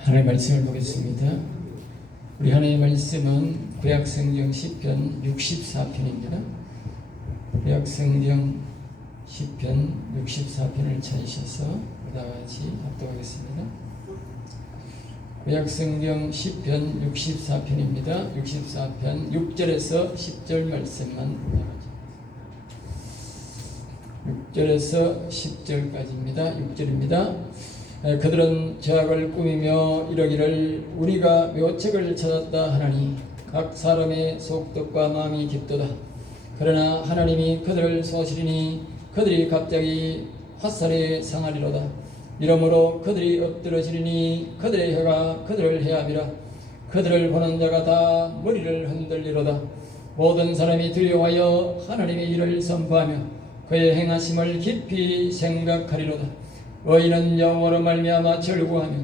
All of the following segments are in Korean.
하나님의 말씀을 보겠습니다. 우리 하나님의 말씀은 구약성경 시편 64편입니다. 구약성경 시편 64편을 찾으셔서 보다 같이 합독하겠습니다. 구약성경 시편 64편입니다. 64편 6절에서 10절 말씀만 보다 같이 6절에서 10절까지입니다. 6절입니다. 그들은 죄악을 꾸미며 이러기를 우리가 묘책을 찾았다 하나니 각 사람의 속뜻과 마음이 깊도다. 그러나 하나님이 그들을 소시리니 그들이 갑자기 화살에 상하리로다. 이러므로 그들이 엎드러지리니 그들의 혀가 그들을 해함이라. 그들을 보는 자가 다 머리를 흔들리로다. 모든 사람이 두려워하여 하나님의 일을 선포하며 그의 행하심을 깊이 생각하리로다. 의인은 여호와로 말미암아 절구하며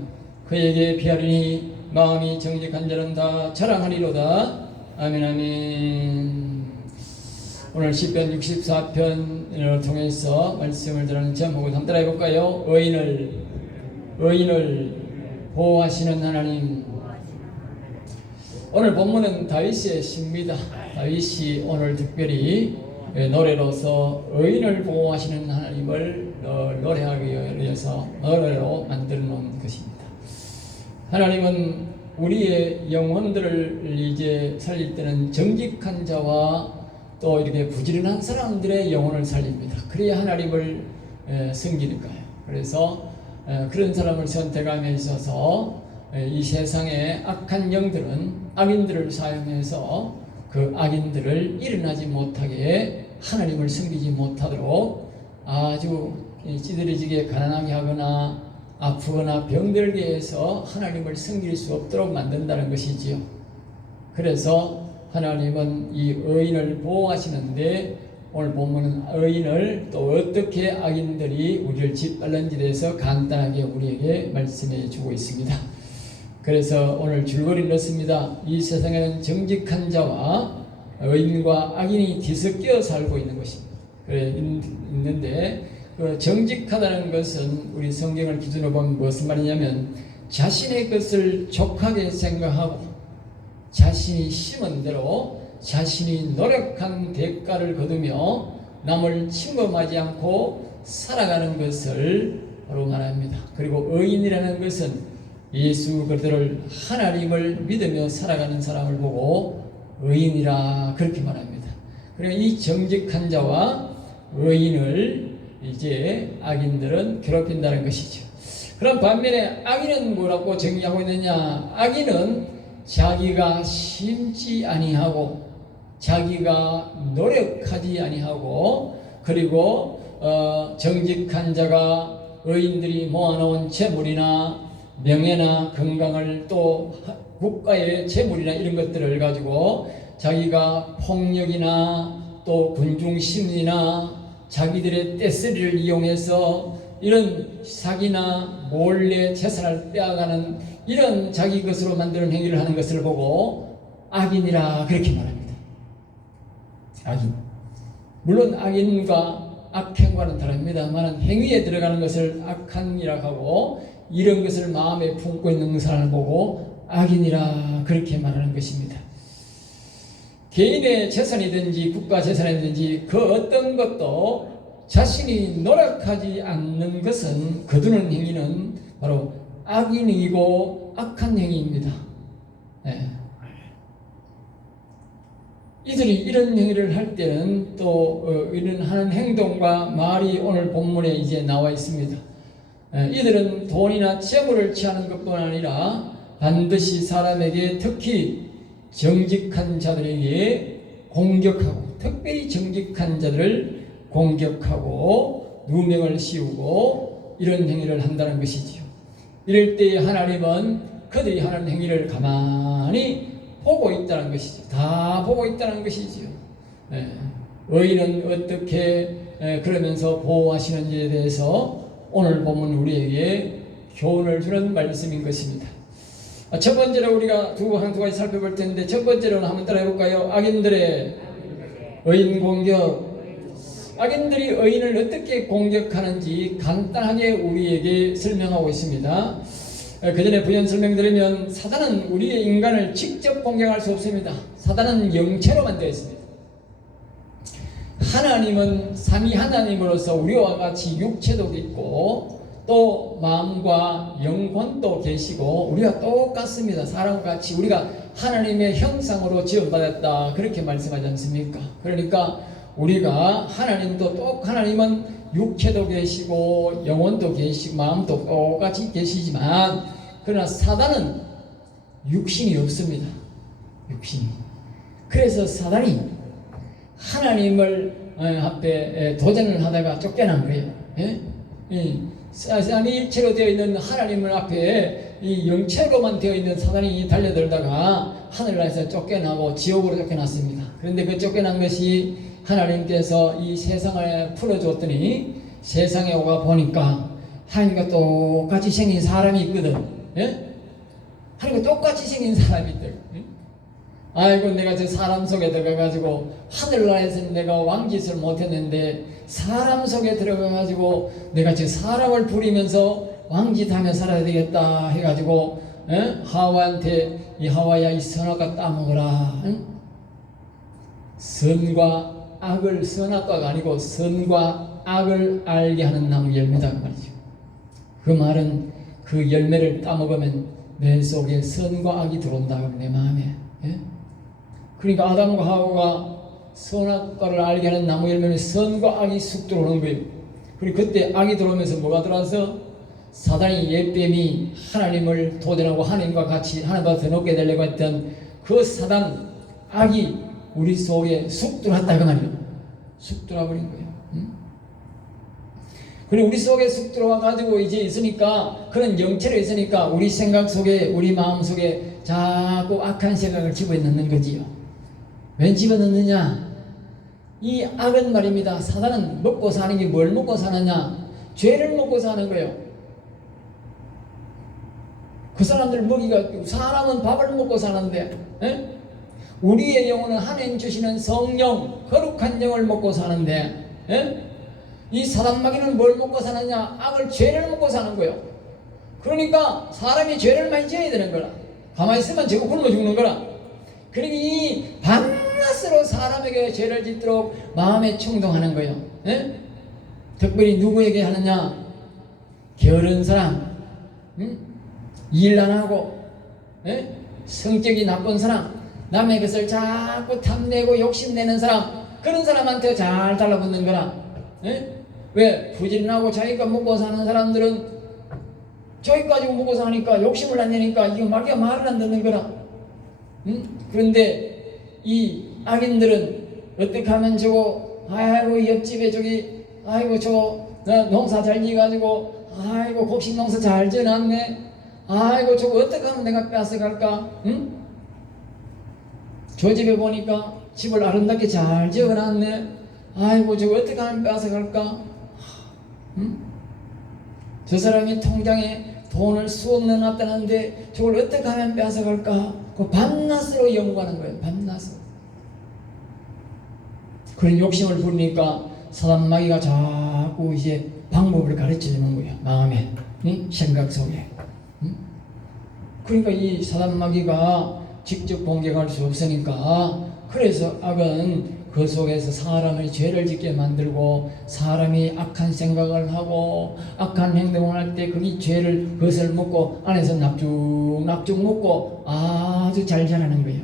그에게 피하리니 마음이 정직한 자는 다 자랑하리로다. 아멘 아멘. 오늘 시편 64편을 통해서 말씀을 전하는 제목을 한번 따라해 볼까요? 의인을 보호하시는 하나님. 오늘 본문은 다윗의 시입니다. 다윗이 오늘 특별히 노래로서 의인을 보호하시는 하나님을 노래하기 위해서 노래로 만들어 놓은 것입니다. 하나님은 우리의 영혼들을 이제 살릴 때는 정직한 자와 또 이렇게 부지런한 사람들의 영혼을 살립니다. 그래야 하나님을 섬기니까요. 그래서 그런 사람을 선택함에 있어서 이 세상의 악한 영들은 악인들을 사용해서 그 악인들을 일어나지 못하게 하나님을 섬기지 못하도록 아주 찌들어지게 가난하게 하거나 아프거나 병들게 해서 하나님을 섬길 수 없도록 만든다는 것이지요. 그래서 하나님은 이 의인을 보호하시는데 오늘 본문은 의인을 또 어떻게 악인들이 우리를 짓밟는지에 대해서 간단하게 우리에게 말씀해 주고 있습니다. 그래서 오늘 줄거리를 넣습니다. 이 세상에는 정직한 자와 의인과 악인이 뒤섞여 살고 있는 것입니다. 그래 있는데 그 정직하다는 것은 우리 성경을 기준으로 보면 무슨 말이냐면 자신의 것을 족하게 생각하고 자신이 심은 대로 자신이 노력한 대가를 거두며 남을 침범하지 않고 살아가는 것을 바로 말합니다. 그리고 의인이라는 것은 예수 그리스도를 하나님을 믿으며 살아가는 사람을 보고 의인이라 그렇게 말합니다. 그러니까 이 정직한 자와 의인을 이제 악인들은 괴롭힌다는 것이죠. 그럼 반면에 악인은 뭐라고 정의하고 있느냐? 악인은 자기가 심지 아니하고 자기가 노력하지 아니하고 그리고 정직한 자가 의인들이 모아놓은 재물이나 명예나 건강을 또 국가의 재물이나 이런 것들을 가지고 자기가 폭력이나 또 군중심리나 자기들의 떼쓰리를 이용해서 이런 사기나 몰래 재산을 빼앗아가는 이런 자기 것으로 만드는 행위를 하는 것을 보고 악인이라 그렇게 말합니다. 악인. 물론 악인과 악행과는 다릅니다만 행위에 들어가는 것을 악한이라고 하고 이런 것을 마음에 품고 있는 사람을 보고 악인이라 그렇게 말하는 것입니다. 개인의 재산이든지 국가 재산이든지 그 어떤 것도 자신이 노력하지 않는 것은 거두는 행위는 바로 악인이고 악한 행위입니다. 네. 이들이 이런 행위를 할 때는 또 이런 하는 행동과 말이 오늘 본문에 이제 나와 있습니다. 이들은 돈이나 재물을 취하는 것뿐 아니라 반드시 사람에게 특히 정직한 자들에게 공격하고 특별히 정직한 자들을 공격하고 누명을 씌우고 이런 행위를 한다는 것이지요. 이럴 때 하나님은 그들이 하는 행위를 가만히 보고 있다는 것이죠. 다 보고 있다는 것이지요. 의인은 어떻게 그러면서 보호하시는지에 대해서 오늘 보면 우리에게 교훈을 주는 말씀인 것입니다. 첫 번째로 우리가 한 두 가지 살펴볼 텐데 첫 번째로는 한번 따라해 볼까요? 악인들의 의인 공격. 악인들이 의인을 어떻게 공격하는지 간단하게 우리에게 설명하고 있습니다. 그 전에 부연 설명드리면 사단은 우리의 인간을 직접 공격할 수 없습니다. 사단은 영체로만 되어 있습니다. 하나님은 삼위 하나님으로서 우리와 같이 육체도 있고 또 마음과 영혼도 계시고 우리가 똑같습니다. 사람과 같이 우리가 하나님의 형상으로 지음받았다 그렇게 말씀하지 않습니까? 그러니까 우리가 하나님은 육체도 계시고 영혼도 계시고 마음도 똑같이 계시지만 그러나 사단은 육신이 없습니다. 육신이. 그래서 사단이 하나님을 앞에 도전을 하다가 쫓겨난 거예요. 사단이 일체로 되어 있는 하나님을 앞에 이 영체로만 되어 있는 사단이 달려들다가 하늘나라에서 쫓겨나고 지옥으로 쫓겨났습니다. 그런데 그 쫓겨난 것이 하나님께서 이 세상을 풀어줬더니 세상에 오가 보니까 하나님과 똑같이 생긴 사람이 있거든. 하나님과 똑같이 생긴 사람이 있더라. 아이고 내가 저 사람 속에 들어가가지고 하늘나라에서 내가 왕짓을 못했는데 사람 속에 들어가가지고 내가 저 사람을 부리면서 왕짓하며 살아야 되겠다 해가지고 하와한테 이 하와야 이 선악과 따먹어라. 선과 악을 선악과가 아니고 선과 악을 알게 하는 나무 열매다 그 말이죠. 그 말은 그 열매를 따먹으면 내 속에 선과 악이 들어온다 내 마음에. 그러니까 아담과 하와가 선악과를 알게 하는 나무 열매는 선과 악이 쑥 들어오는 거예요. 그리고 그때 악이 들어오면서 뭐가 들어와서 사단이 옛뱀이 하나님을 도전하고 하나님과 같이 하나님보다 더 높게 되려고 했던 그 사단 악이 우리 속에 쑥 들어왔다 그 말이에요. 쑥 들어와버린 거예요. 그리고 우리 속에 쑥 들어와가지고 이제 있으니까 그런 영체로 있으니까 우리 생각 속에 우리 마음 속에 자꾸 악한 생각을 집어넣는 거지요. 왜 집어넣느냐? 이 악은 말입니다. 사단은 먹고 사는 게 뭘 먹고 사느냐? 죄를 먹고 사는 거예요. 그 사람들 먹이가 사람은 밥을 먹고 사는데 우리의 영혼은 하나님 주시는 성령 거룩한 영을 먹고 사는데 이 사단마귀는 뭘 먹고 사느냐? 악을 죄를 먹고 사는 거예요. 그러니까 사람이 죄를 많이 지어야 되는 거라. 가만히 있으면 저거 굶어 죽는 거라. 그러니까 이 밤낮으로 사람에게 죄를 짓도록 마음에 충동하는 거예요. 특별히 누구에게 하느냐? 게으른 사람, 일 안 하고 성격이 나쁜 사람, 남의 것을 자꾸 탐내고 욕심내는 사람, 그런 사람한테 잘 달라붙는 거라. 왜? 부지런하고 자기가 먹고 사는 사람들은 저기 가지고 먹고 사니까 욕심을 안 내니까 이거 말이야 말을 안 듣는 거라. 그런데 이 악인들은 어떻게 하면 저거 아이고 옆집에 저기 아이고 저 농사 잘 지어가지고 아이고 곡식 농사 잘 지어놨네. 아이고 저거 어떻게 하면 내가 뺏어갈까? 저 집에 보니까 집을 아름답게 잘 지어놨네. 아이고 저거 어떻게 하면 뺏어갈까? 저 사람이 통장에 돈을 수억 넣어놨다는데 저걸 어떻게 하면 뺏어갈까? 그 밤낮으로 연구하는 거예요. 밤낮으로. 그런 욕심을 부리니까 사단마귀가 자꾸 이제 방법을 가르쳐주는 거예요. 마음에, 생각 속에. 그러니까 이 사단마귀가 직접 공격할 수 없으니까 그래서 악은 그 속에서 사람의 죄를 짓게 만들고 사람이 악한 생각을 하고 악한 행동을 할 때 그게 죄를 그것을 먹고 안에서 납죽납죽 먹고 아주 잘 자라는 거예요.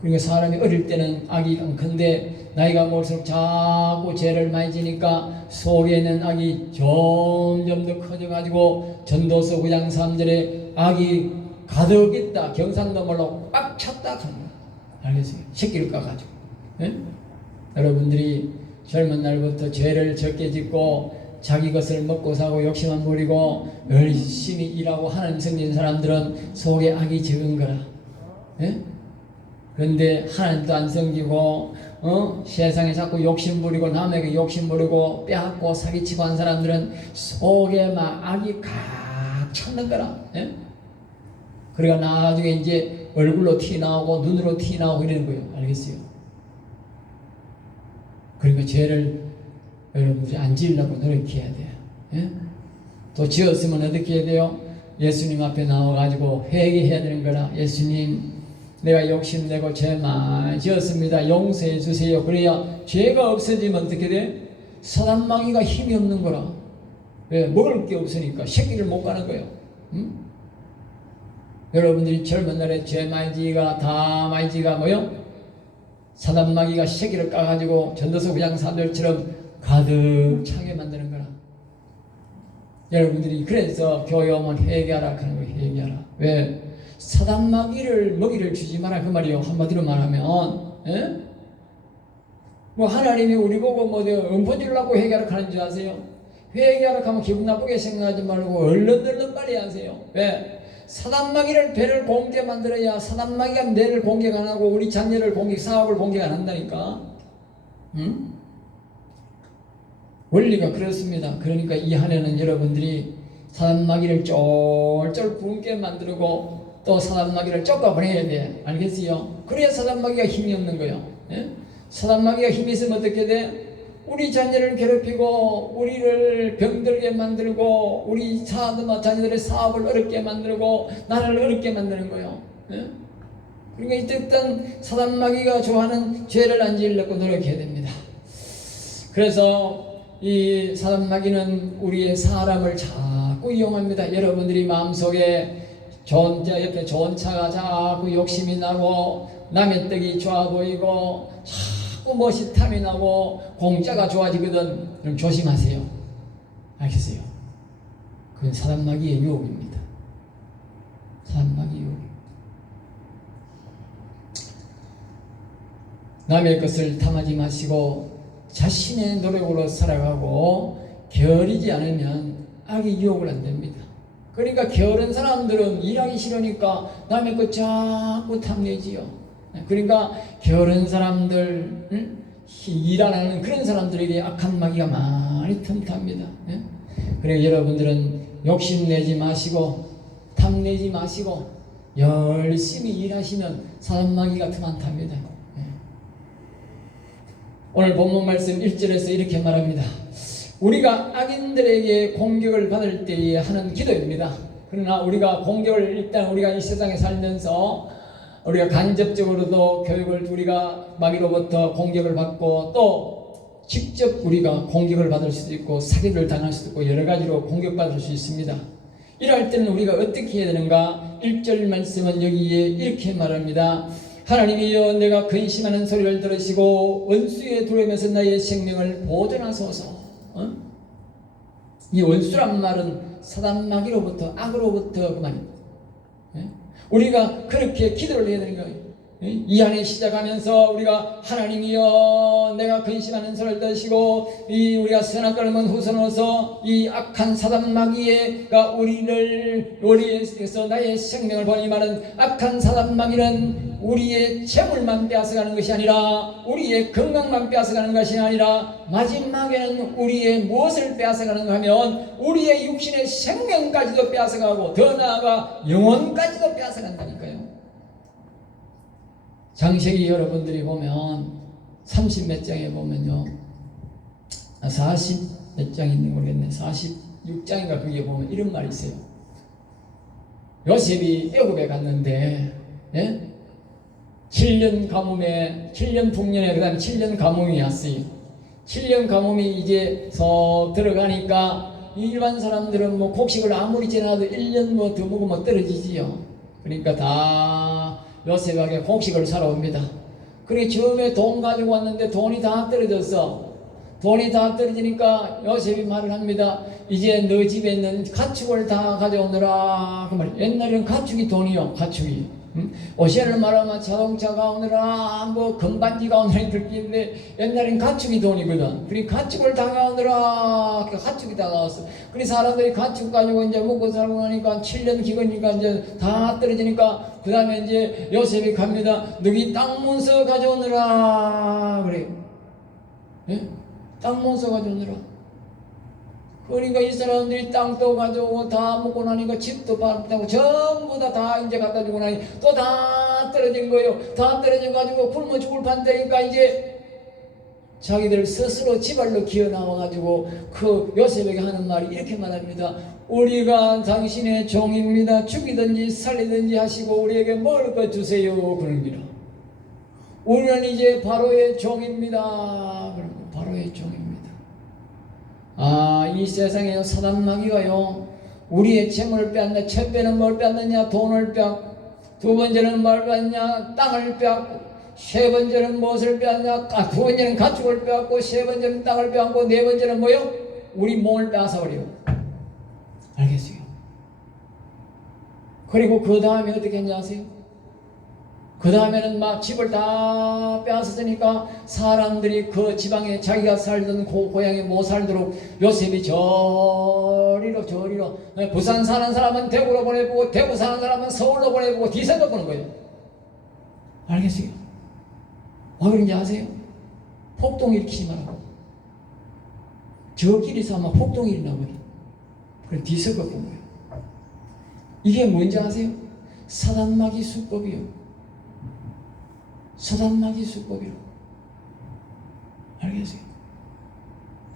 그러니까 사람이 어릴 때는 악이 큰데 나이가 먹을수록 자꾸 죄를 많이 지니까 속에 있는 악이 점점 더 커져가지고 전도서 9장 3절에 악이 가득 있다 경상도 말로 꽉 찼다 하는 거예요. 알겠어요? 새끼를 까가지고. 여러분들이 젊은 날부터 죄를 적게 짓고 자기 것을 먹고 사고 욕심만 부리고 열심히 일하고 하나님 섬기는 사람들은 속에 악이 적은 거라. 그런데 하나님도 안 섬기고 세상에 자꾸 욕심 부리고 남에게 욕심 부리고 빼앗고 사기치고 한 사람들은 속에 막 악이 각 찼는 거라. 그러니까 나중에 이제 얼굴로 티 나오고 눈으로 티 나오고 이러는 거예요. 알겠어요? 그러니까 죄를 여러분들이 안 지으려고 노력해야 돼요. 또 지었으면 어떻게 해야 돼요? 예수님 앞에 나와가지고 회개해야 되는 거라. 예수님, 내가 욕심내고 죄 많이 지었습니다. 용서해 주세요. 그래야 죄가 없어지면 어떻게 돼? 사단마귀가 힘이 없는 거라. 왜? 먹을 게 없으니까 새끼를 못 가는 거예요. 응? 여러분들이 젊은 날에 죄 많이 지가 다 많이 지가 뭐요? 사단마귀가 새끼를 까가지고 전도서 그냥 사람들처럼 가득 차게 만드는 거라. 여러분들이 그래서 교회 오면 회개하라 하는 거예요. 회개하라. 왜? 사단마귀를 먹이를 주지 마라 그 말이요. 한마디로 말하면, 예? 뭐 하나님이 우리 보고 뭐 음포 주려고 회개하라 하는 줄 아세요? 회개하라 하면 기분 나쁘게 생각하지 말고 얼른 빨리 하세요. 왜? 사단마귀를 배를 공개 만들어야 사단마귀가 뇌를 공격 안 하고 우리 자녀를 공격, 사업을 공격 안 한다니까. 응? 원리가 그렇습니다. 그러니까 이 한 해는 여러분들이 사단마귀를 쫄쫄 굶게 만들고 또 사단마귀를 쫓아보내야 돼. 알겠어요? 그래야 사단마귀가 힘이 없는 거예요. 예? 사단마귀가 힘이 있으면 어떻게 돼? 우리 자녀를 괴롭히고 우리를 병들게 만들고 우리 자녀들의 사업을 어렵게 만들고 나라를 어렵게 만드는 거예요. 예? 그러니까 일단 사단마귀가 좋아하는 죄를 안 지으려고 노력해야 됩니다. 그래서 이 사단마귀는 우리의 사람을 자꾸 이용합니다. 여러분들이 마음속에 옆에 좋은 차가 자꾸 욕심이 나고 남의 떡이 좋아 보이고 자꾸 멋있탐이 나고 공짜가 좋아지거든. 그럼 조심하세요. 알겠어요? 그건 사단마귀의 유혹입니다. 사단마귀의 유혹. 남의 것을 탐하지 마시고 자신의 노력으로 살아가고 게으르지 않으면 악이 유혹을 안 됩니다. 그러니까 게으른 사람들은 일하기 싫으니까 남의 것 자꾸 탐내지요. 그러니까 게으른 사람들, 일 안 하는 그런 사람들에게 악한 마귀가 많이 틈탑니다. 그러니까 여러분들은 욕심내지 마시고 탐내지 마시고 열심히 일하시면 사단마귀가 틈 안 탑니다. 오늘 본문 말씀 1절에서 이렇게 말합니다. 우리가 악인들에게 공격을 받을 때에 하는 기도입니다. 그러나 우리가 공격을 일단 우리가 이 세상에 살면서 우리가 간접적으로도 교육을 우리가 마귀로부터 공격을 받고 또 직접 우리가 공격을 받을 수도 있고 사기를 당할 수도 있고 여러 가지로 공격받을 수 있습니다. 이럴 때는 우리가 어떻게 해야 되는가? 1절 말씀은 여기에 이렇게 말합니다. 하나님이여 내가 근심하는 소리를 들으시고 원수의 두려움에서 나의 생명을 보존하소서. 이 원수란 말은 사단마귀로부터 악으로부터 그 말입니다. 우리가 그렇게 기도를 해야 되는 거예요. 이 안에 시작하면서 우리가 하나님이여 내가 근심하는 소리를 들으시고 우리가 선악과를 후손으로서 이 악한 사단마귀가 우리에서 나의 생명을 보니 말은 악한 사단마귀는 우리의 재물만 빼앗아가는 것이 아니라 우리의 건강만 빼앗아가는 것이 아니라 마지막에는 우리의 무엇을 빼앗아가는가 하면 우리의 육신의 생명까지도 빼앗아가고 더 나아가 영혼까지도 빼앗아간다니까요. 창세기 여러분들이 보면 30몇 장에 보면요 40 몇 장인지 모르겠네 46장인가 거기에 보면 이런 말이 있어요. 요셉이 애굽에 갔는데 7년 가뭄에 7년 풍년에 그 다음에 7년 가뭄이 왔어요. 7년 가뭄이 이제 석 들어가니까 일반 사람들은 뭐 곡식을 아무리 지나도 1년 뭐 더 먹으면 떨어지지요. 그러니까 다 요셉에게 곡식을 사러 옵니다. 그래 처음에 돈 가지고 왔는데 돈이 다 떨어졌어. 돈이 다 떨어지니까 요셉이 말을 합니다. 이제 너 집에 있는 가축을 다 가져오느라. 그 말. 옛날에는 가축이 돈이요. 가축이. 오시아를 말하면 자동차가 오느라 뭐 금반지가 오느라 들기인데 옛날엔 가축이 돈이거든. 그래 가축을 다 가오느라 가축이 다 나왔어. 그래 사람들이 가축 가지고 이제 먹고 살고 나니까 7년 기근이니까 이제 다 떨어지니까 그 다음에 이제 요셉이 갑니다. 너희 땅 문서 가져오느라 그래. 땅 문서 가져오느라. 그러니까 이 사람들이 땅도 가져오고 다 먹고 나니까 집도 밟고 전부 다 이제 갖다 주고 나니 또 다 떨어진 거예요. 다 떨어져 가지고 굶어 죽을 판되니까 이제 자기들 스스로 지발로 기어 나와 가지고 그 요셉에게 하는 말이 이렇게 말합니다. 우리가 당신의 종입니다. 죽이든지 살리든지 하시고 우리에게 먹을 것 주세요. 그런 기라. 우리는 이제 바로의 종입니다. 그런 바로의 종입니다. 이 세상에 사단 마귀가요, 우리의 재물을 빼앗는, 첫 배는 뭘 빼앗느냐? 돈을 빼앗고, 두 번째는 뭘 빼앗냐? 땅을 빼앗고, 세 번째는 무엇을 빼앗냐? 두 번째는 가축을 빼앗고, 세 번째는 땅을 빼앗고, 네 번째는 뭐요? 우리 몸을 빼앗아 버려요. 알겠어요? 그리고 그 다음에 어떻게 했냐 아세요? 그 다음에는 막 집을 다 빼앗았으니까 사람들이 그 지방에 자기가 살던 그 고향에 못 살도록 요셉이 저리로 부산 사는 사람은 대구로 보내보고 대구 사는 사람은 서울로 보내보고 뒤섞어 보는 거예요. 알겠어요? 왜 그런지 아세요? 폭동 일으키지 말라고. 저끼리서 아마 폭동이 일어나거든. 그래 뒤섞어 본 거예요. 이게 뭔지 아세요? 사단마귀 수법이요. 사단마귀 수법이요. 알겠어요?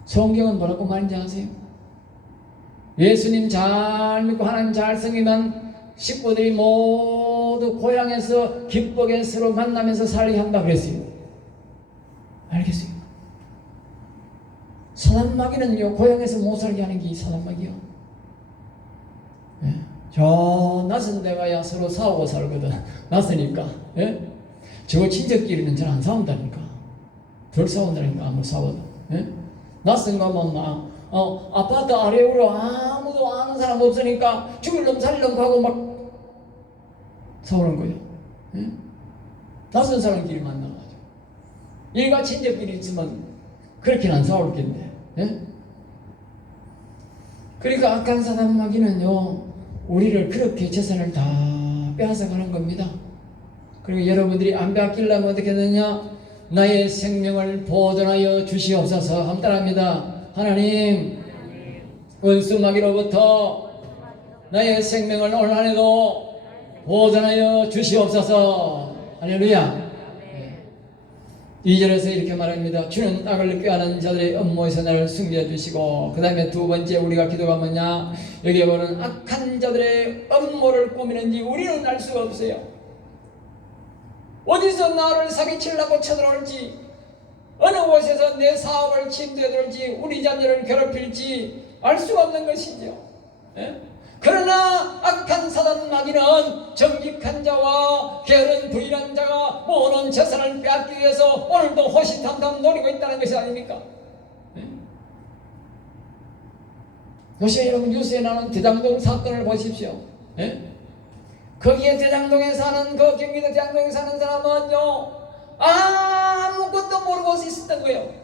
성경은 뭐라고 말인지 아세요? 예수님 잘 믿고 하나님 잘 섬기면 식구들이 모두 고향에서 기쁘게 서로 만나면서 살게 한다 그랬어요. 알겠어요? 사단마귀는요, 고향에서 못 살게 하는 게 사단마귀요. 예? 저 낯선 데 가야 서로 싸우고 살거든. 낯서니까. 예? 저 친척끼리는 잘 안 싸운다니까. 덜 싸운다니까, 아무 싸워도. 예? 낯선 가면 막 아파트 아래로 아무도 아는 사람 없으니까 죽을 놈 살릴 놈 가고 막 싸우는 거예요. 예? 낯선 사람끼리 만나가지고. 일가 친척끼리 있으면 그렇게는 안 싸울 텐데. 예? 그러니까 악한 사단마귀는요, 우리를 그렇게 재산을 다 빼앗아가는 겁니다. 그리고 여러분들이 안 빼앗기려면 어떻게 되느냐? 나의 생명을 보존하여 주시옵소서. 한번 따라합니다. 하나님, 원수마귀로부터 나의 생명을 오늘 안에도 보존하여 주시옵소서. 할렐루야. 2절에서 이렇게 말합니다. 주는 악을 꾀하는 자들의 음모에서 나를 숨겨 주시고, 그 다음에 두 번째 우리가 기도가 뭐냐? 여기에 보는 악한 자들의 음모를 꾸미는지 우리는 알 수가 없어요. 어디서 나를 사기치려고 쳐들어올지, 어느 곳에서 내 사업을 침투해들지, 우리 자녀를 괴롭힐지 알 수가 없는 것이죠. 예? 그러나 악한 사단마귀는 정직한 자와 게으른 부인한 자가 모든 재산을 빼앗기 위해서 오늘도 호시탐탐 노리고 있다는 것이 아닙니까? 예? 요새 여러분 뉴스에 나오는 대장동 사건을 보십시오. 예? 거기에 대장동에 사는, 그 경기도 대장동에 사는 사람은요, 아무것도 모르고 있었던 거예요.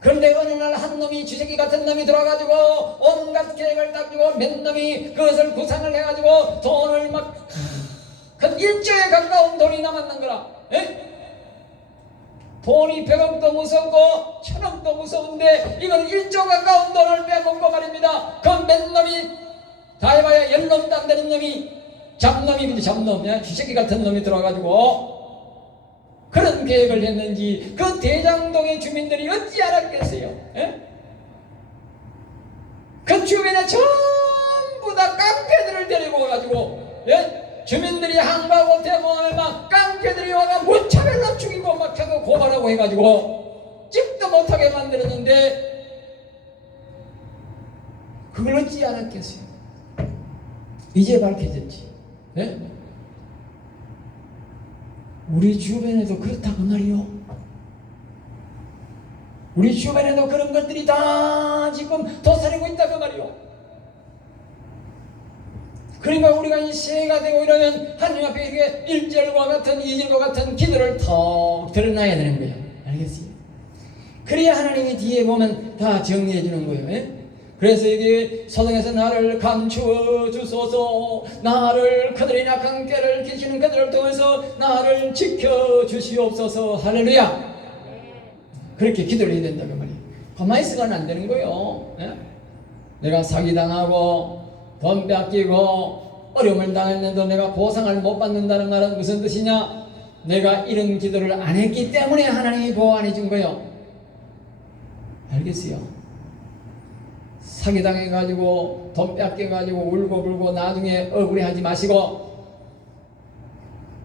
그런데 어느 날 한 놈이, 주새끼 같은 놈이 들어와가지고 온갖 계획을 잡고 몇 놈이 그것을 구상을 해가지고 돈을 막, 그 1조에 가까운 돈이 남았는 거라. 에? 돈이 100억도 무섭고 1000억도 무서운데 이건 1조 가까운 돈을 빼먹고 말입니다. 그 몇 놈이, 다 해봐야 10놈도 안 되는 놈이, 잡놈이지, 잡놈. 주새끼 같은 놈이 들어와가지고 그런 계획을 했는지 그 대장동의 주민들이 어찌 알았겠어요? 예? 그 주변에 전부 다 깡패들을 데리고 와가지고, 예? 주민들이 한가하고 대모하면 막 깡패들이 와가 무차별로 죽이고 막 하고 고발하고 해가지고 찍도 못하게 만들었는데 그걸 어찌 알았겠어요? 이제 밝혀졌지. 예? 우리 주변에도 그렇다 그 말이요. 우리 주변에도 그런 것들이 다 지금 도사리고 있다 그 말이요. 그러니까 우리가 이 새해가 되고 이러면 하나님 앞에 이렇게 1절과 같은 2절과 같은 기도를 턱 드러나야 되는 거예요. 알겠어요? 그래야 하나님이 뒤에 보면 다 정리해 주는 거예요. 예? 그래서 여기 소동에서 나를 감추어 주소서, 나를 그들의 약한 꾀를 끼치는 그들을 통해서 나를 지켜 주시옵소서. 할렐루야. 그렇게 기도를 해야 된다고 말이에요. 가만히 있으면 안 되는 거예요. 예? 내가 사기당하고 돈 뺏기고 어려움을 당했는데도 내가 보상을 못 받는다는 말은 무슨 뜻이냐? 내가 이런 기도를 안 했기 때문에 하나님이 보호 안 해준 거예요. 알겠어요? 사기당해가지고 돈 뺏겨가지고 울고불고 나중에 억울해하지 마시고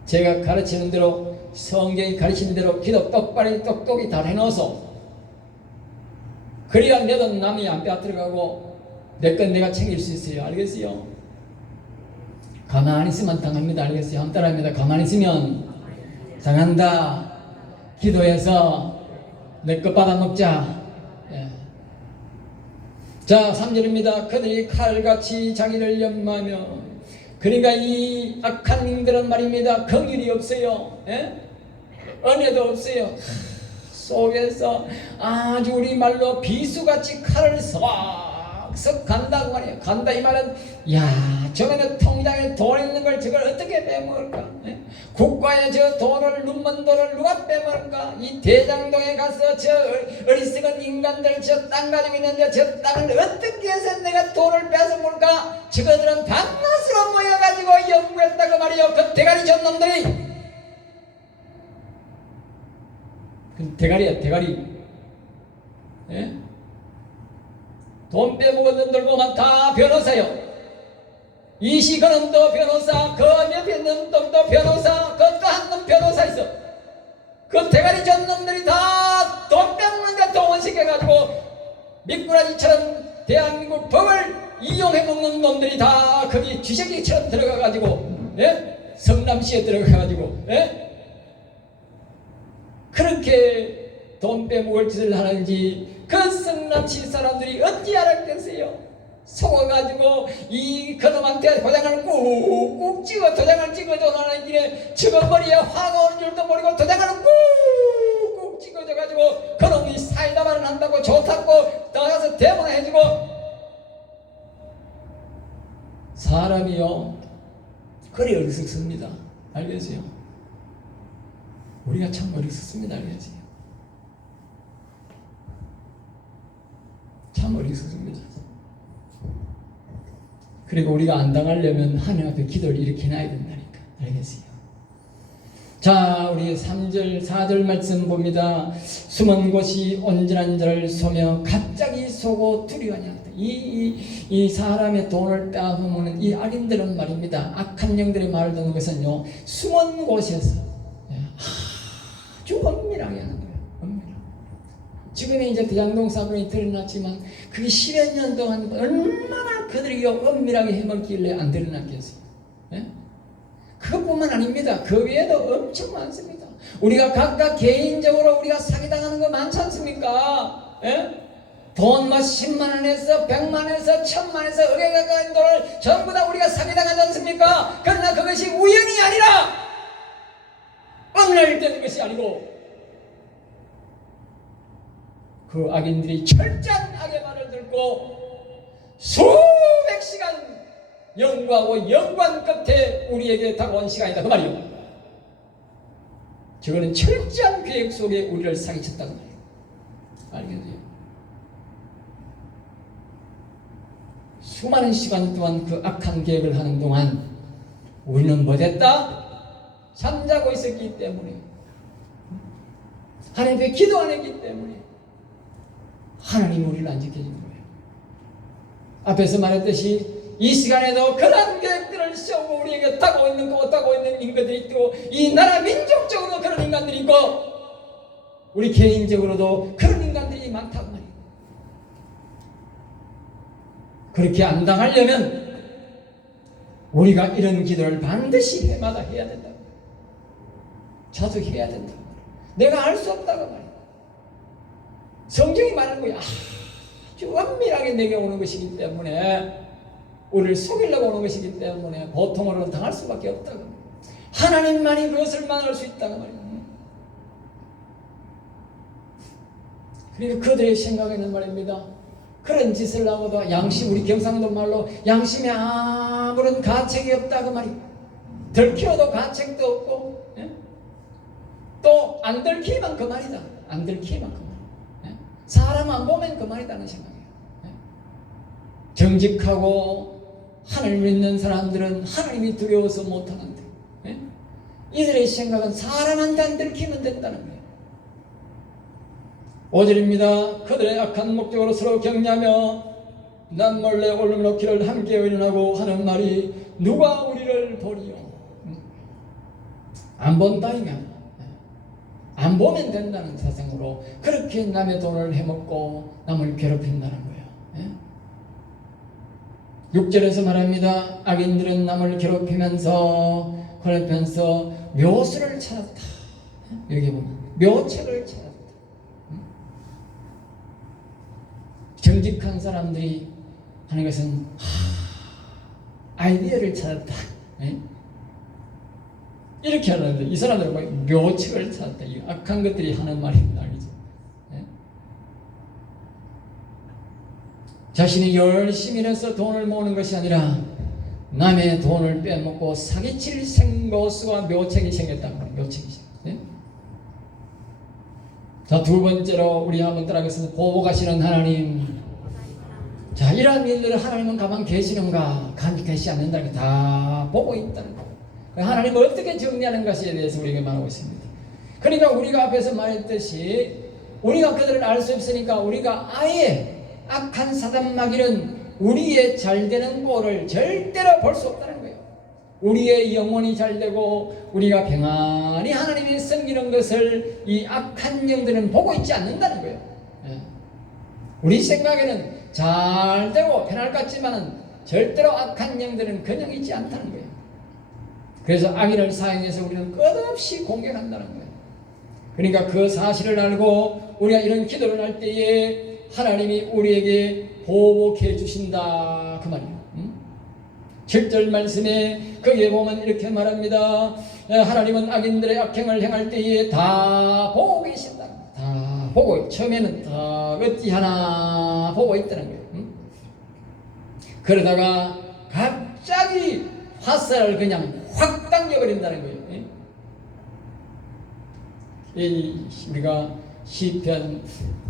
제가 가르치는 대로 성경이 가르치는 대로 기도 똑똑히 다 해넣어서 그래야 내 돈 남이 안 빼앗들어가고 내 건 내가 챙길 수 있어요. 알겠어요? 가만히 있으면 당합니다. 알겠어요? 한 따라합니다. 가만히 있으면 당한다. 기도해서 내 것 받아먹자. 예. 자 3절입니다. 그들이 칼같이 자기를 연마하며 그러니까 이 악한 놈들은 말입니다. 긍휼이 없어요. 예? 은혜도 없어요. 속에서 아주 우리말로 비수같이 칼을 썩썩 간다고 말이에요. 간다 이 말은 야 저거는 통장에 돈 있는 걸 저걸 어떻게 빼먹을까? 예? 국가의 저 돈을 눈먼 돈을 누가 빼먹을까? 이 대장동에 가서 저 어리석은 인간들 저 땅 가지고 있는데 저 땅을 어떻게 해서 내가 돈을 뺏어볼까? 저거들은 밤낮으로 모여가지고 연구했다고 말이에요. 그 대가리 전 놈들이 대가리야 대가리. 예? 돈 빼먹은 놈들 보면 다 변호사요. 이시근은도 변호사, 그 옆에 있는 놈도 변호사, 그것도 한 놈 변호사 있어. 그 대가리 전 놈들이 다 돈 빼먹는 거 동원시켜가지고 미꾸라지처럼 대한민국 법을 이용해 먹는 놈들이 다 거기 쥐새끼처럼 들어가가지고 예? 성남시에 들어가가지고 예? 그렇게 돈 빼먹을 짓을 하는지 그 성남시 사람들이 어찌 알았겠어요? 속아가지고 이 그놈한테 도장을 꾹꾹 찍어 도장을 찍어줘 나는 길에 저건 머리에 화가 오는 줄도 모르고 도장을 꾹꾹 찍어줘가지고 그놈이 사이다발을 한다고 좋다고 나가서 대본을 해주고 사람이요 그리 어리석습니다. 알겠어요? 우리가 참 어리석습니다. 알겠어요? 참 어리석습니다. 그리고 우리가 안 당하려면 하나님 앞에 기도를 이렇게 해놔야 된다니까. 알겠어요? 자, 우리 3절, 4절 말씀 봅니다. 숨은 곳이 온전한 자를 쏘며 갑자기 쏘고 두려워하냐. 이 사람의 돈을 빼앗아먹는 이 악인들은 말입니다. 악한 영들의 말을 듣는 것은요, 숨은 곳에서 아주 엄밀하게 하는 거예요. 엄밀하게. 지금은 이제 대장동 사건이 드러났지만 그게 10여 년 동안 얼마나 그들이 엄밀하게 해먹길래 안 드러났겠어요. 예? 그것뿐만 아닙니다. 그 외에도 엄청 많습니다. 우리가 각각 개인적으로 우리가 사기당하는 거 많지 않습니까? 예? 돈 뭐 10만원에서 100만원에서 1000만원에서 억에 가까운 돈을 전부 다 우리가 사기당하지 않습니까? 그러나 그것이 우연이 아니라 어느 날 되는 것이 아니고 그 악인들이 철저한 악의 말을 듣고 수백 시간 연구하고 연구한 끝에 우리에게 다가온 시간이다 그 말이요. 저거는 철저한 계획 속에 우리를 사기쳤다는 말이에요. 알겠어요? 수많은 시간 동안 그 악한 계획을 하는 동안 우리는 못했다? 잠자고 있었기 때문에 하나님께 기도 안 했기 때문에 하나님 우리를 안 지켜준 거예요. 앞에서 말했듯이 이 시간에도 그런 계획들을 세우고 우리에게 타고 있는 인간들이 있고 이 나라 민족적으로 그런 인간들이 있고 우리 개인적으로도 그런 인간들이 많다고 말이에요. 그렇게 안 당하려면 우리가 이런 기도를 반드시 해마다 해야 된다고. 자주 해야 된다고. 내가 알 수 없다고 말이에요. 성경이 말하는 거야. 아주 엄밀하게 내게 오는 것이기 때문에 우리를 속이려고 오는 것이기 때문에 보통으로는 당할 수밖에 없다고. 하나님만이 그것을 막을 수 있다고 말이에요. 그리고 그들의 생각에는 말입니다. 그런 짓을 하고도 양심, 우리 경상도 말로 양심에 아무런 가책이 없다고 말이에요. 들키어도 가책도 없고, 예? 또 안 들키면 그 말이다. 안 들키면 그 말. 예? 사람 안 보면 그 말이다는 생각이에요. 예? 정직하고 하나님 믿는 사람들은 하나님이 두려워서 못하는데, 예? 이들의 생각은 사람한테 안 들키면 된다는 거예요. 5절입니다. 그들의 악한 목적으로 서로 격려하며 남몰래 올려놓기를 함께 의논하고 하는 말이 누가 우리를 보리요. 안 본다 이가. 안 보면 된다는 사상으로 그렇게 남의 돈을 해먹고 남을 괴롭힌다는 거예요. 6절에서 말합니다. 악인들은 남을 괴롭히면서 묘수를 찾았다. 여기 보면 묘책을 찾았다. 정직한 사람들이 하는 것은 아이디어를 찾았다. 이렇게 하는데 이 사람들은 묘책을 찾았다. 이 악한 것들이 하는 말입니다. 알겠죠? 자신이 열심히 해서 돈을 모으는 것이 아니라 남의 돈을 빼먹고 사기칠 생고수와 묘책이 생겼다는 거예요. 묘책이. 자, 두 번째로 우리 한번 따라가겠습니다. 보복하시는 하나님. 자, 이러한 일들을 하나님은 가만 계시는가? 가만히 계시지 않는다는 게 다 보고 있다는 거예요. 하나님은 어떻게 정리하는 것에 대해서 우리에게 말하고 있습니다. 그러니까 우리가 앞에서 말했듯이 우리가 그들을 알 수 없으니까 우리가 아예 악한 사단마귀는 우리의 잘되는 꼴을 절대로 볼 수 없다는 거예요. 우리의 영혼이 잘되고 우리가 평안히 하나님이 섬기는 것을 이 악한 영들은 보고 있지 않는다는 거예요. 우리 생각에는 잘되고 편할 것 같지만 절대로 악한 영들은 그냥 있지 않다는 거예요. 그래서 악인을 사용해서 우리는 끝없이 공격한다는 거예요. 그러니까 그 사실을 알고 우리가 이런 기도를 할 때에 하나님이 우리에게 보복해 주신다 그 말이에요. 7절 말씀에 거기에 보면 이렇게 말합니다. 하나님은 악인들의 악행을 행할 때에 다 보고 계신다. 다 보고, 처음에는 다 어찌 하나 보고 있다는 거예요. 그러다가 갑자기 화살을 그냥 확 당겨버린다는 거예요. 우리가 시편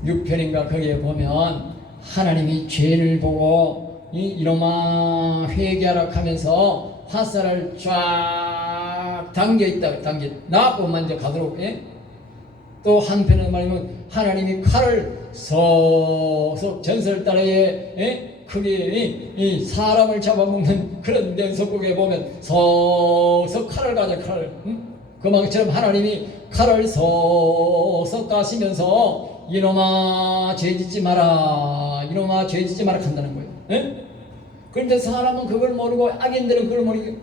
6편인가 거기에 보면 하나님이 죄를 보고 이놈아 회개하라 하면서 화살을 쫙 당겨있다. 나뿐만 이제 가도록. 또 한편은 말하면 하나님이 칼을 서서 전설 따라에 크게 이 사람을 잡아먹는 그런 연속극에 보면 서서 칼을 가져 칼을. 그만처럼 하나님이 칼을 서서 까시면서 이놈아 죄짓지 마라, 이놈아 죄짓지 마라 한다는 거예요. 그런데 사람은 그걸 모르고 악인들은 그걸 모르고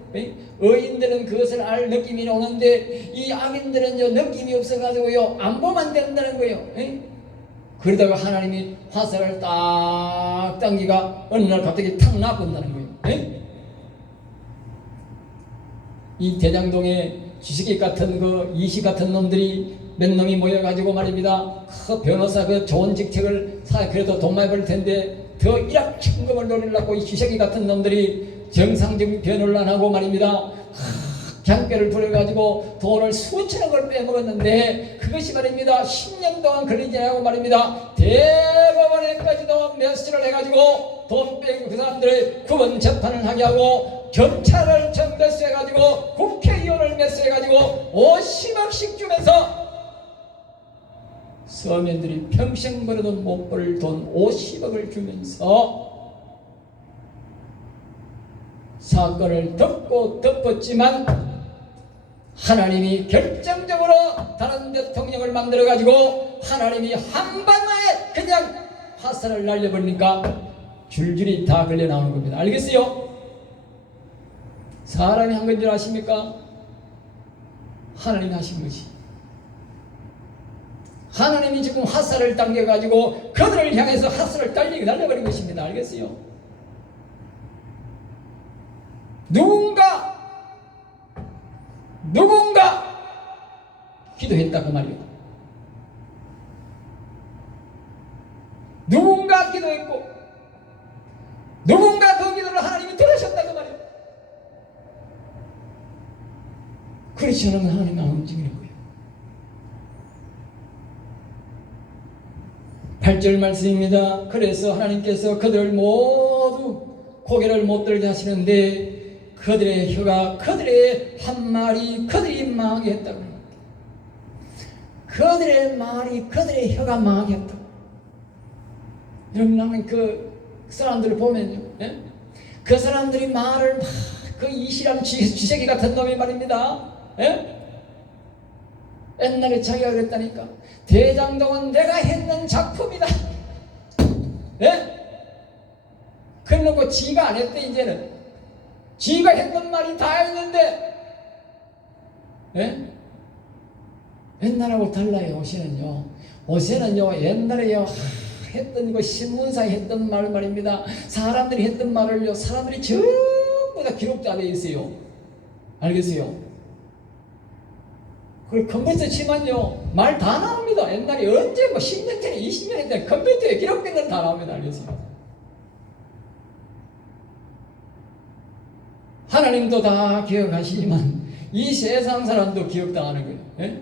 의인들은 그것을 알 느낌이 오는데 이 악인들은 느낌이 없어가지고요 안 보면 된다는 거예요. 그러다가 하나님이 화살을 딱 당기가 어느 날 갑자기 탁 놔본다는 거예요. 이 대장동에 주식이 같은 그 이시 같은 놈들이 몇 놈이 모여가지고 말입니다. 그 변호사 그 좋은 직책을 그래도 돈 많이 벌 텐데 더 일확천금을 노리려고 이 주식이 같은 놈들이 정상적인 변호를 안 하고 말입니다. 장뼈를 부려가지고 돈을 수천억을 빼먹었는데 그것이 말입니다. 10년 동안 걸리지 않고 말입니다. 대법원에까지도 매수를 해가지고 돈 빼고 그 사람들의 구원 재판을 하게 하고 경찰을 매수해가지고 국회의원을 매수해가지고 50억씩 주면서 서민들이 평생 벌어도 못 벌 돈 50억을 주면서 사건을 덮었지만 하나님이 결정적으로 다른 대통령을 만들어가지고 하나님이 한방에 그냥 화살을 날려버리니까 줄줄이 다 걸려 나오는 겁니다. 알겠어요? 사람이 한 건 줄 아십니까? 하나님이 하신 것이. 하나님이 지금 화살을 당겨가지고 그들을 향해서 화살을 날려버린 것입니다. 알겠어요? 누군가 기도했다 그 말이에요. 누군가 기도했고 누군가 그 기도를 하나님이 들으셨다 그 말이에요. 그렇지 않으면 하나님이 안 움직이는 거예요. 8절 말씀입니다. 그래서 하나님께서 그들 모두 고개를 못 들게 하시는데 그들의 혀가 그들의 한 말이 그들이 망하게 했다고. 그들의 말이 그들의 혀가 망하게 했다고. 여러분 나는 사람들을 보면요, 예? 그 사람들이 말을 막 그 이시람 쥐새끼 같은 놈이 말입니다. 예? 옛날에 자기가 그랬다니까. 대장동은 내가 했는 작품이다. 예? 그래놓고 지가 안 했대. 이제는 지가 했던 말이 다 했는데, 예? 옛날하고 달라요. 요새는요 옛날에요 했던 거 신문사에 했던 말 말입니다. 사람들이 했던 말을요 사람들이 전부 다 기록도 안 돼 있어요. 알겠어요? 그 컴퓨터 치면요 말 다 나옵니다. 옛날에 언제 뭐 10년 전에 20년 전에 컴퓨터에 기록된 건 다 나옵니다. 알겠어요? 하나님도 다 기억하시지만 이 세상 사람도 기억당하는 거예요. 예?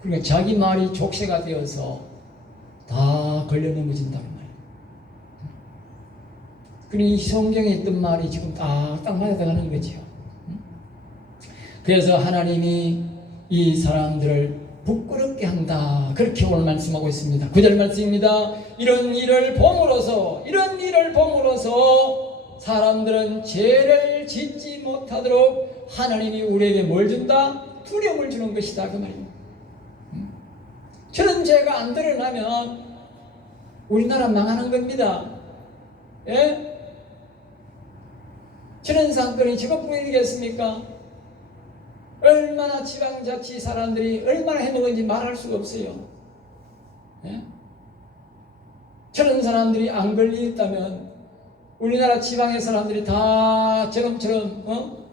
그러니까 자기 말이 족쇄가 되어서 다 걸려 넘어진다는 말이에요. 그러니 이 성경에 있던 말이 지금 딱 맞아가는 거죠. 그래서 하나님이 이 사람들을 부끄럽게 한다. 그렇게 오늘 말씀하고 있습니다. 9절 말씀입니다. 이런 일을 봄으로써 사람들은 죄를 짓지 못하도록 하나님이 우리에게 뭘 준다? 두려움을 주는 것이다. 그 말입니다. 저런 죄가 안 드러나면 우리나라 망하는 겁니다. 예? 저런 사건이 저것뿐이겠습니까? 얼마나 지방자치 사람들이 얼마나 해먹은지 말할 수가 없어요. 예? 저런 사람들이 안 걸리있다면 우리나라 지방의 사람들이 다 저놈처럼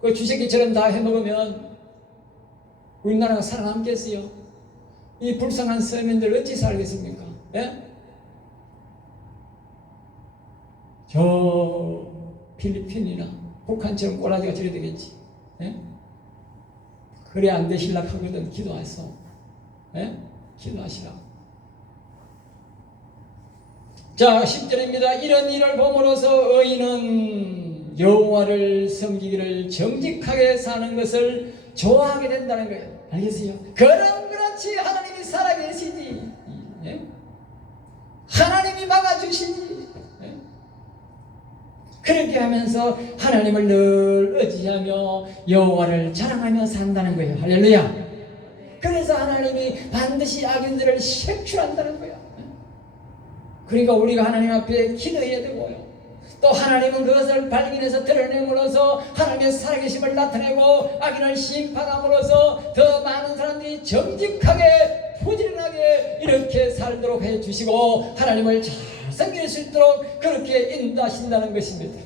그 쥐새끼처럼 다 해먹으면 우리나라가 살아남겠어요? 이 불쌍한 서민들 어찌 살겠습니까? 예? 저 필리핀이나 북한처럼 꼬라지가 저리 되겠지. 예? 그래 안 되실라 하거든. 기도하소. 예? 기도하시라. 자 10절입니다. 이런 일을 봄으로써 의인은 여호와를 섬기기를 정직하게 사는 것을 좋아하게 된다는 거예요. 알겠어요? 그렇지 하나님이 살아계시지. 예? 하나님이 막아주시지. 예? 그렇게 하면서 하나님을 늘 의지하며 여호와를 자랑하며 산다는 거예요. 할렐루야. 그래서 하나님이 반드시 악인들을 색출한다는 거예요. 그러니까 우리가 하나님 앞에 기도해야 되고요. 또 하나님은 그것을 발견해서 드러냄으로써 하나님의 살아계심을 나타내고 악인을 심판함으로써 더 많은 사람들이 정직하게 부지런하게 이렇게 살도록 해주시고 하나님을 잘 섬길 수 있도록 그렇게 인도하신다는 것입니다.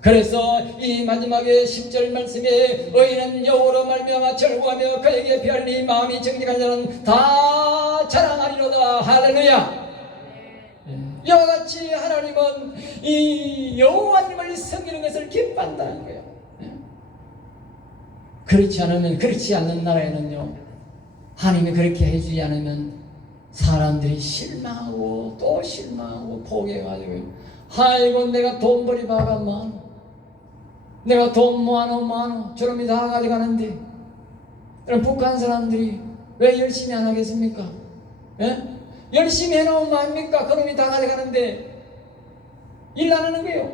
그래서 이 마지막에 10절 말씀에 의인은 여호와로 말미암아 절구하며 그에게 피하리니 마음이 정직한 자는 다 자랑하리로다. 할렐루야. 이와 같이 하나님은 이 여호와님을 섬기는 것을 기뻐한다는 거예요. 그렇지 않는 나라에는요 하나님이 그렇게 해주지 않으면 사람들이 실망하고 또 실망하고 포기해가지고 아이고 내가 돈벌이 바가 많어, 내가 돈 모아놓으면 저놈이 다 가져가는데. 그럼 북한 사람들이 왜 열심히 안 하겠습니까? 예? 열심히 해놓으면 뭐합니까? 그놈이 다 가져가는데 일 안 하는 거예요.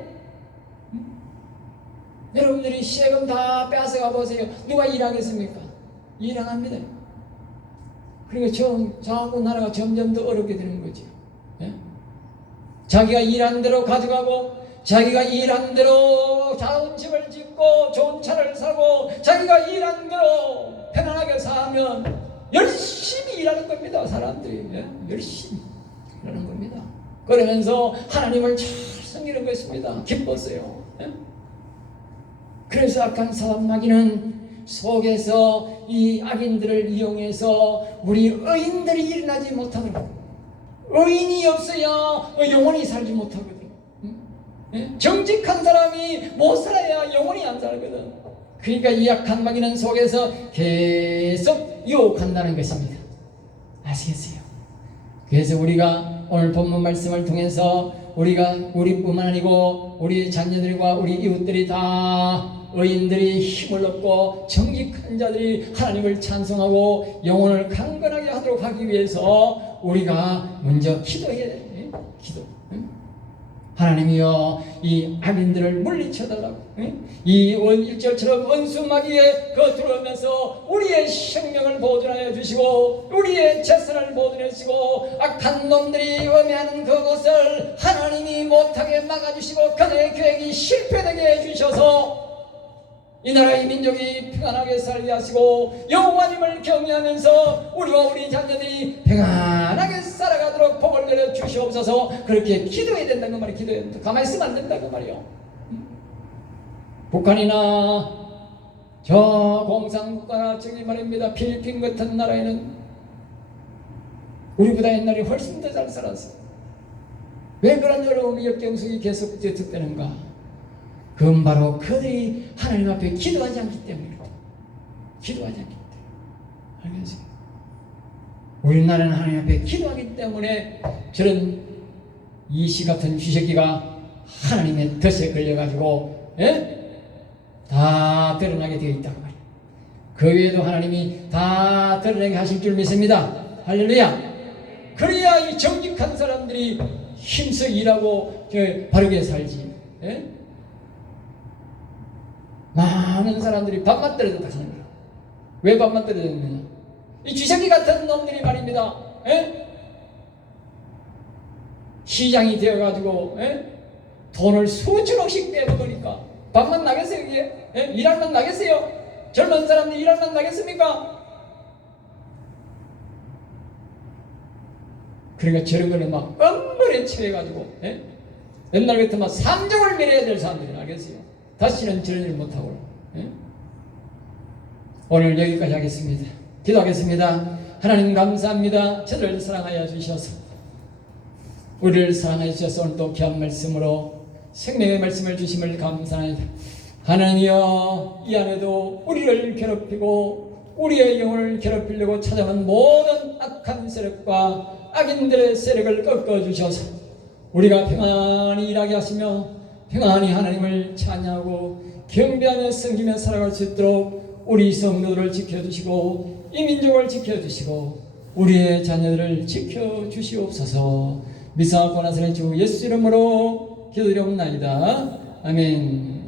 여러분들이 세금 다 뺏어가 보세요. 누가 일하겠습니까? 일 안 합니다. 그러니까 자꾸 나라가 점점 더 어렵게 되는 거죠. 예? 자기가 일한 대로 가져가고 자기가 일한 대로 좋은 집을 짓고 좋은 차를 사고 자기가 일한 대로 편안하게 살면 열심히 일하는 겁니다. 사람들이. 예? 열심히 일하는 겁니다. 그러면서 하나님을 잘 섬기는 것입니다. 기뻤어요. 예? 그래서 악한 사람 마귀는 속에서 이 악인들을 이용해서 우리 의인들이 일어나지 못하도록, 의인이 없어야 영원히 살지 못하거든. 예? 정직한 사람이 못 살아야 영원히 안 살거든. 그러니까 이 악한 마귀는 속에서 계속 유혹한다는 것입니다. 아시겠어요? 그래서 우리가 오늘 본문 말씀을 통해서 우리뿐만 아니고 우리 자녀들과 우리 이웃들이 다 의인들이 힘을 얻고 정직한 자들이 하나님을 찬송하고 영혼을 강건하게 하도록 하기 위해서 우리가 먼저 기도해야 돼요. 기도. 하나님이여 이 악인들을 물리쳐달라고, 이 1절처럼 원수마귀에 들어오면서 우리의 생명을 보존하여 주시고 우리의 재산을 보존해 주시고 악한 놈들이 음해하는 그곳을 하나님이 못하게 막아주시고 그들의 계획이 실패되게 해주셔서 이 나라의 민족이 평안하게 살게 하시고 여호와님을 경외하면서 우리와 우리 자녀들이 평안하게 살아가도록 복을 내려 주시옵소서. 그렇게 기도해야 된다는 말이에요. 기도해야 된다. 가만히 있으면 안 된다는 말이에요. 북한이나 저 공산국가나 저기 말입니다, 필리핀 같은 나라에는 우리보다 옛날에 훨씬 더 잘 살았어요. 왜 그런 어려움이 역경속이 계속 계속되는가? 그건 바로 그들이 하나님 앞에 기도하지 않기 때문입니다. 기도하지 않기 때문에. 알겠어요? 우리나라는 하나님 앞에 기도하기 때문에 저런 이시 같은 쥐새끼가 하나님의 덫에 걸려가지고 다 드러나게 되어 있다고 말이에요. 그 외에도 하나님이 다 드러나게 하실 줄 믿습니다. 할렐루야. 그래야 이 정직한 사람들이 힘써 일하고 바르게 살지. 많은 사람들이 밥만 떨어졌다 하는 거야. 왜 밥만 떨어졌느냐? 이 쥐새끼 같은 놈들이 말입니다. 시장이 되어가지고 돈을 수천억씩 빼먹으니까 밥만 나겠어요? 이게? 일할 만 나겠어요? 젊은 사람들이 일할 만 나겠습니까? 그러니까 저런 거는 막 엉거리에 처해가지고 옛날 같으면 막 삼정을 밀어야 될 사람들이 알겠어요? 다시는 저런 일 못하고. 오늘 여기까지 하겠습니다. 기도하겠습니다. 하나님 감사합니다. 저를 사랑하여 주셔서 우리를 사랑하여 주셔서 오늘 또 귀한 말씀으로 생명의 말씀을 주심을 감사합니다. 하나님이여, 이 안에도 우리를 괴롭히고 우리의 영혼을 괴롭히려고 찾아온 모든 악한 세력과 악인들의 세력을 꺾어주셔서 우리가 평안히 일하게 하시며 평안히 하나님을 찬양하고 경배하며 섬기며 살아갈 수 있도록 우리 성도들을 지켜주시고 이 민족을 지켜주시고 우리의 자녀들을 지켜주시옵소서. 미사와 고나선의 주 예수 이름으로 기도드리옵나이다. 아멘.